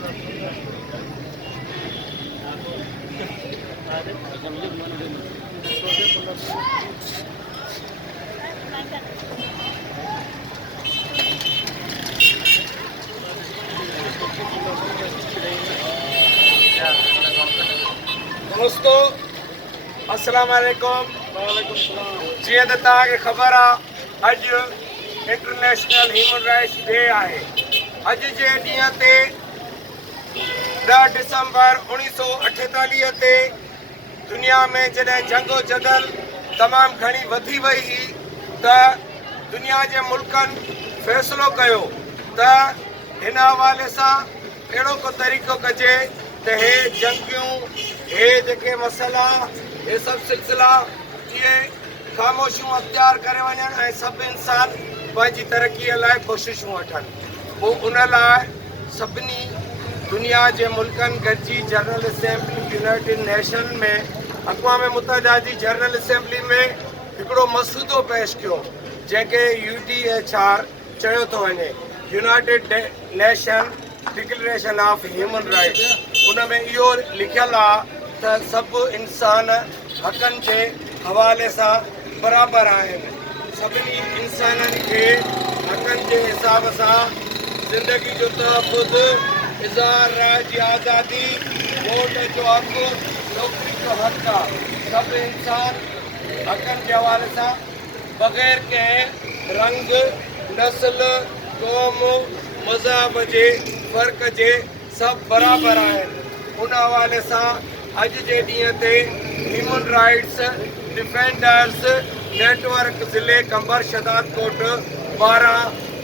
दोस्तों अस्सलाम वालेकुम। जीअं त तव्हांखे ख़बर आहे, अॼु इंटरनेशनल ह्यूमन राइट्स डे आहे। अॼु जे ॾींहं ते 10 दिसंबर 1948 ते दुनिया में जॾहिं जंगो जदल तमामु घणी वधी वई हुई त दुनिया जे मुल्कनि फ़ैसिलो कयो त हिन हवाले सां अहिड़ो को तरीक़ो कजे त हे जंगियूं, हे जेके मसइला, हे सभु सिलसिला इहे ख़ामोशियूं अख़्तियार करे वञनि ऐं सभु इंसान पंहिंजी तरक़ीअ लाइ कोशिशूं वठनि। पोइ उन लाइ सभिनी दुनिया जे मुल्कनि गॾिजी जनरल असेंबली यूनाइटेड नेशन में अक़वाम मुतहदा जी जनरल असेंबली में हिकिड़ो मसूदो पेश कयो जंहिंखे UDHR चयो थो वञे, United nation declaration of human rights. उन में इहो लिखियलु आहे त सभु इंसान हक़नि जे हवाले सां बराबरि आहिनि। सभिनी इंसाननि खे हक़नि जे हिसाब सां ज़िंदगी जो तहफ़ुज़, इज़हार राय जी आज़ादी, वोट जो हक़ु, नौकरी जो हक़ु आहे। सभु इंसान हक़नि जे हवाले सां बग़ैर कंहिं रंग, नस्ल, क़ौम, मज़हब जे फ़र्क़ जे सभु बराबरि आहिनि। उन हवाले सां अॼु जे ॾींहं ते ह्यूमन राइट्स डिफेंडर्स नेटवर्क ज़िले कंबर शदाद कोट पारां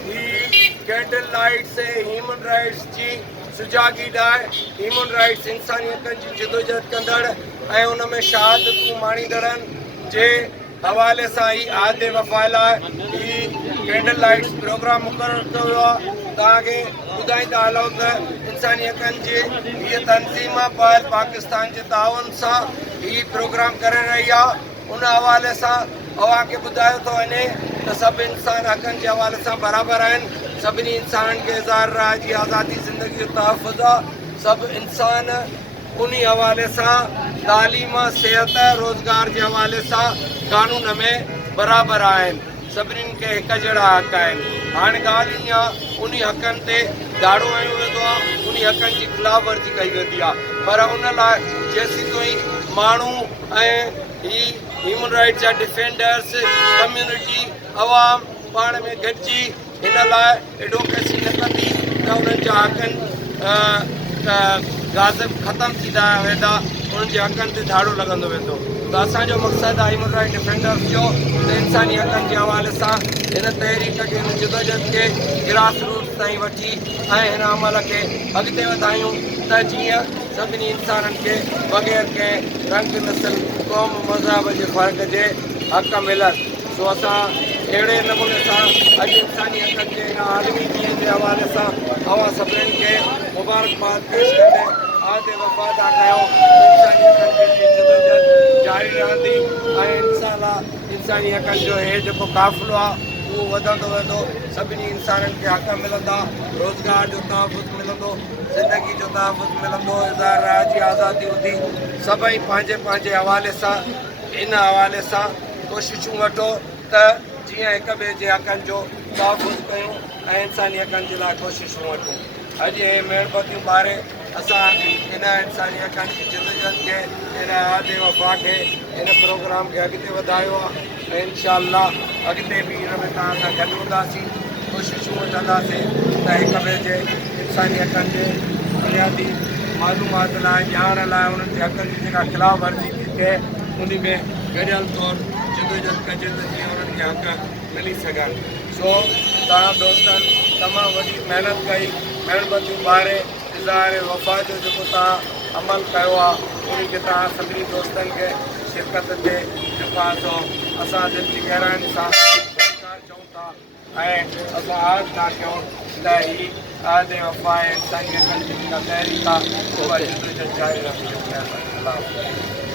ही कैंडल लाइट्स ह्यूमन राइट्स जी सुजागी लाइ ह्यूमन राइट्स इंसानी हक़नि जी जदोजहद कंदड़ ऐं उन में शहादतूं माणींदड़नि जे हवाले सां ही आदे वफ़ा लाइ ही कैंडल लाइट्स प्रोग्राम मुक़ररु कयो वियो आहे। तव्हांखे ॿुधाईंदा हलूं त इंसानी हक़नि जी हीअ तनज़ीम पहल पाकिस्तान जे ताउन सां ही प्रोग्राम करे रही आहे। उन हवाले सां अव्हांखे ॿुधायो थो वञे त सभु इंसान हक़नि जे हवाले सां बराबरि आहिनि। सभिनी इंसाननि खे इज़हार राय जी आज़ादी, ज़िंदगी जो तहफ़ुज़ आहे। सभु इंसान उन हवाले सां तालीम, सिहत, रोज़गार जे हवाले सां कानून में बराबरि आहिनि। सभिनीनि खे हिकु जहिड़ा हक़ आहिनि। हाणे ॻाल्हि ईअं आहे, उन हक़नि ते दाड़ो हयो वेंदो आहे, उन हक़नि जी ख़िलाफ़ वर्जी कई वेंदी आहे। पर उन लाइ जेसीं ताईं माण्हू ऐं ही ह्यूमन राइट्स जा डिफेंडर्स, कम्यूनिटी, अवाम पाण में गॾिजी हिन लाइ एडवोकेसी न कंदी त उन्हनि जा हक़नि गाज़िब ख़तमु थींदा वेंदा, उन्हनि जे हक़नि ते धाड़ो लॻंदो वेंदो। त असांजो मक़सदु आहे ह्यूमन राइट डिफेंडर्स जो त इंसानी हक़नि जे हवाले सां हिन तहरीक खे, हिन जदोजहद खे ग्रास रूट्स ताईं वठी ऐं हिन अमल खे अॻिते वधायूं त जीअं सभिनी इंसाननि खे बग़ैर कंहिं रंग, नस्ल, क़ौम, मज़हब जे फ़र्क़ जे हक़ मिलनि। सो असां अहिड़े नमूने सां अॼु इंसानी हक़नि जे हिन आलमी ॾींहं जे हवाले सां अवां सभिनीनि खे मुबारकबाद पेश कंदे आदे वफ़ा अदा कयो। इंसानी हक़नि जी जदोजहद जारी रहंदी ऐं इंसानी हक़नि जो हे जेको क़ाफ़िलो आहे उहो वधंदो वेंदो। सभिनी इंसाननि खे हक़ मिलंदा, रोज़गार जो तहफ़ुज़ मिलंदो, ज़िंदगी जो तहफ़ुज़ मिलंदो, इज़हार राय जी आज़ादी हूंदी। सभई पंहिंजे पंहिंजे हवाले सां इन हवाले सां कोशिशूं वठो त जीअं हिक ॿिए जे हक़नि जो तहफ़ुज़ कयूं ऐं इंसानी हक़नि जे लाइ कोशिशूं वठूं। अॼु हे मेणबतियूं ॿारे असां हिन इंसानी हक़नि जी जदोजहद खे, हिन आदे वफ़ा खे, हिन प्रोग्राम खे अॻिते वधायो आहे ऐं इनशाअल्लाह अॻिते बि हिन में तव्हां सां गॾु हूंदासीं, कोशिशूं वठंदासीं त हिक ॿिए जे इंसानी हक़नि जे बुनियादी मालूमात लाइ, ॼाण लाइ, उन्हनि जे हक़नि जी जेका ख़िलाफ़ वर्जी थी थिए उन में गॾियल तौरु जदोजहद कजे त जीअं उन्हनि खे हक़ मिली सघनि। सो तव्हां दोस्तनि तमामु वॾी महिनत कई, मेणबतियूं ॿारे इज़हार वफ़ा जो जेको तव्हां अमल कयो आहे उन खे तव्हां सभिनी दोस्तनि खे शिरकत ते जेको आहे सो असां दिलि जी गहराइनि सां चऊं था ऐं असां आज़ था कयूं त ही आदे वफ़ा ऐं इंसानी हक़नि जी जेका तहरीक आहे उहा जदोजहद जारी रहंदी।